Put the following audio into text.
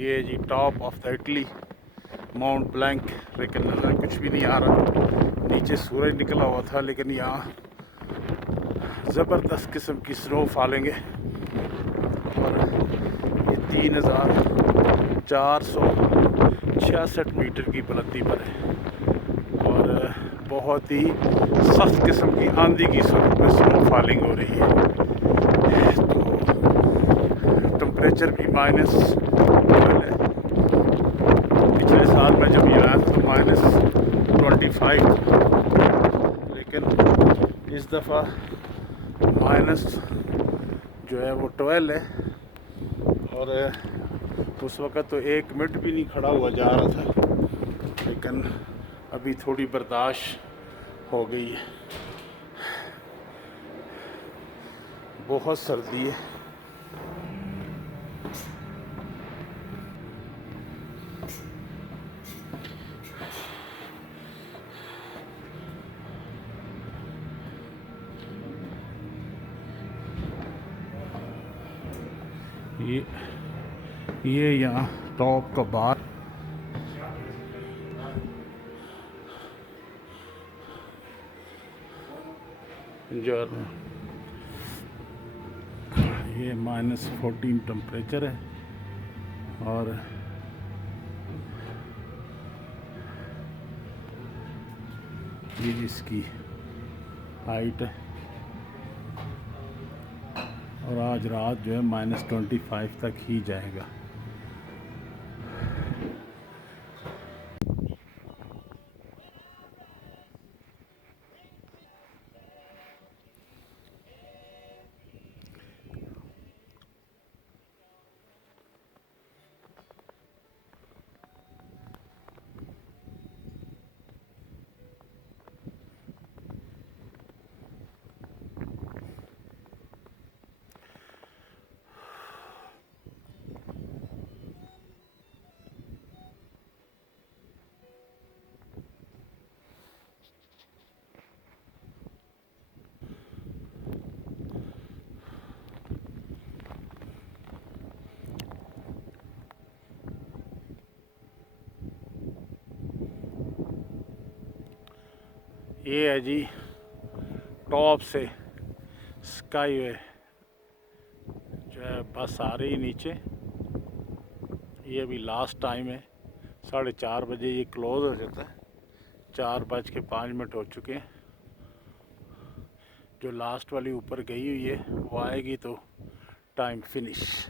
ये जी top of the Italy Mont Blanc, लेकिन नज़र कुछ भी नहीं आ रहा। नीचे सूरज निकला हुआ था, लेकिन यहाँ ज़बरदस्त किस्म की स्नो फॉलिंग है और ये 3466 मीटर की बुलंदी पर है और बहुत ही सख्त किस्म की आंधी की सूरत में स्नो फॉलिंग हो रही है। तो टेम्परेचर भी माइनस है। पिछले साल मैं जब ये आया था तो -25 था, लेकिन इस दफ़ा माइनस जो है वो 12 है और उस वक़्त तो 1 मिनट भी नहीं खड़ा हुआ जा रहा था, लेकिन अभी थोड़ी बर्दाश्त हो गई है। बहुत सर्दी है। ये यहाँ टॉप का बार जो ये -14 टेम्परेचर है और ये इसकी हाइट है और आज रात जो है -25 तक ही जाएगा। ये है जी टॉप से स्काई वे जो है बस आ रही नीचे। ये अभी लास्ट टाइम है, 4:30 बजे ये क्लोज़ हो जाता है। 4:05 हो चुके हैं। जो लास्ट वाली ऊपर गई हुई है वो आएगी तो टाइम फिनिश।